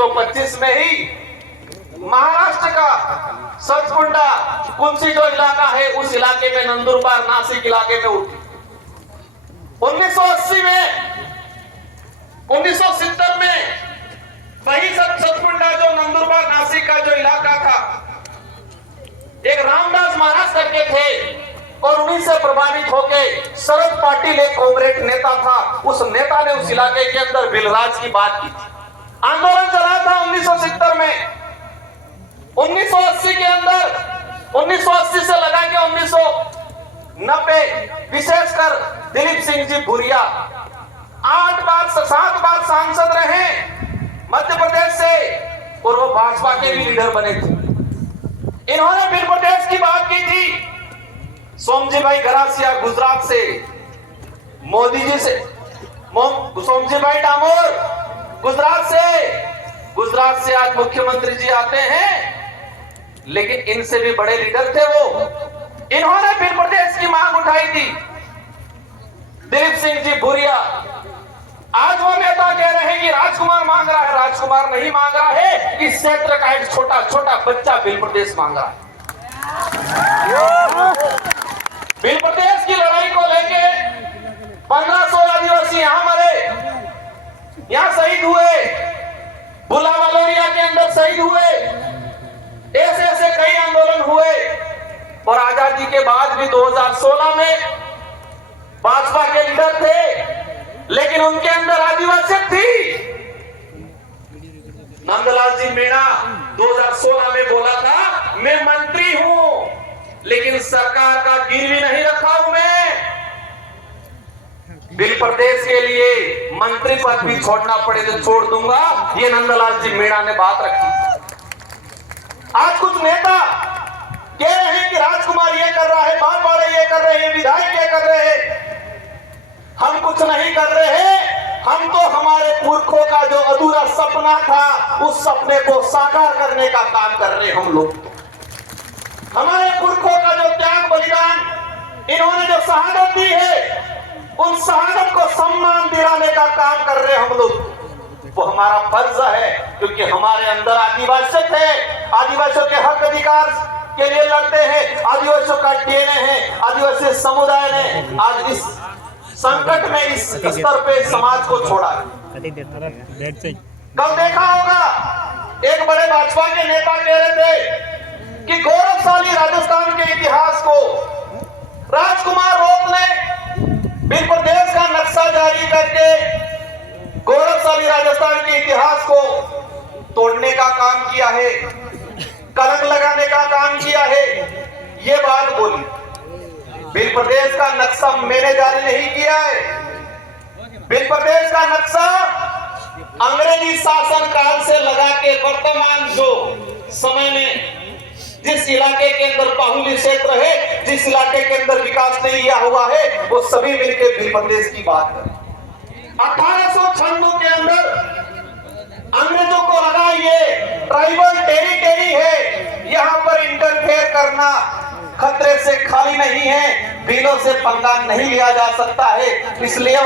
1925 में ही महाराष्ट्र का सचकुंडा कुंसी जो इलाका है उस इलाके में नंदुरबार नासिक इलाके में उठी। 1980 में 1970 में वही सचकुंडा जो नंदुरबार नासिक का जो इलाका था, एक रामदास महाराज करके थे और उन्हीं से प्रभावित होके शरद पाटिल एक कॉमरेड नेता था, उस नेता ने उस इलाके के अंदर बिलराज की बात की थी। आंदोलन चला था 1970 में। 1980 के अंदर 1980 से लगा के 1990 विशेषकर दिलीप सिंह जी भूरिया 7 बार सांसद रहे मध्य प्रदेश से और वो भाजपा के भी लीडर बने थे। इन्होंने बिल प्रदेश की बात की थी। सोमजी भाई गरासिया गुजरात से, मोदी जी से, सोमजी भाई डामोर गुजरात से आज मुख्यमंत्री जी आते हैं, लेकिन इनसे भी बड़े लीडर थे वो। इन्होंने बिल प्रदेश की मांग उठाई थी। दिलीप सिंह जी भूरिया, आज वो नेता कह रहे हैं कि राजकुमार मांग रहा है। राजकुमार नहीं मांग रहा है, इस क्षेत्र का एक छोटा छोटा बच्चा बिल प्रदेश मांग रहा है। बिल प्रदेश की लड़ाई को लेके 1500 आदिवासी यहां मरे, यहां शहीद हुए, बुलावा लोरिया के अंदर शहीद हुए, ऐसे ऐसे कई आंदोलन हुए। और आजादी के बाद भी 2016 में भाजपा के लीडर थे, लेकिन उनके अंदर आदिवासी थी। नंदलाल जी मीणा 2016 में बोला था मैं मंत्री हूं, लेकिन सरकार का गिरवी नहीं रखा हूं मैं। बिल प्रदेश के लिए मंत्री पद भी छोड़ना पड़े तो छोड़ दूंगा, ये नंदलाल जी मीणा ने बात रखी। आज कुछ नेता कह रहे हैं कि राजकुमार ये कर रहा है, बालवाड़े ये कर रहे हैं, विधायक ये कर रहे हैं। हम कुछ नहीं कर रहे हैं, हम तो हमारे पुरखों का जो अधूरा सपना था उस सपने को साकार करने का काम कर रहे हैं। हम लोग हमारे पुरखों का जो त्याग बलिदान, इन्होंने जो शहादत दी है, उन शहादत को सम्मान दिलाने का काम कर रहे हैं हम लोग। वो हमारा फर्ज है, क्योंकि हमारे अंदर आदिवासी थे, आदिवासियों के हक अधिकार के लिए लड़ते हैं, आदिवासियों का डीएनए है। आदिवासी समुदाय ने आज इस संकट में इस स्तर पे समाज को छोड़ा। कल देखा होगा एक बड़े भाजपा के नेता कह रहे थे कि गौरवशाली राजस्थान के इतिहास को राजकुमार रोत ने बिल प्रदेश का नक्शा जारी करके गौरवशाली राजस्थान के इतिहास को तोड़ने का काम किया है, कलंक लगाने का काम किया है। ये बात बोली। बिल प्रदेश का नक्शा मैंने जारी नहीं किया है। बिल प्रदेश का नक्शा अंग्रेजी शासन काल से लगा के वर्तमान जो समय में जिस इलाके के अंदर बाहुल्य क्षेत्र है, जिस इलाके के अंदर विकास नहीं किया हुआ है, वो सभी मिलकर बिल प्रदेश की बात करें। 1896 के अंदर अंग्रेजों को लगा ये ट्राइबल टेरिटरी है, यहाँ पर इंटरफेयर करना खतरे से खाली नहीं है, बिलों से पंगा नहीं लिया जा सकता है, इसलिए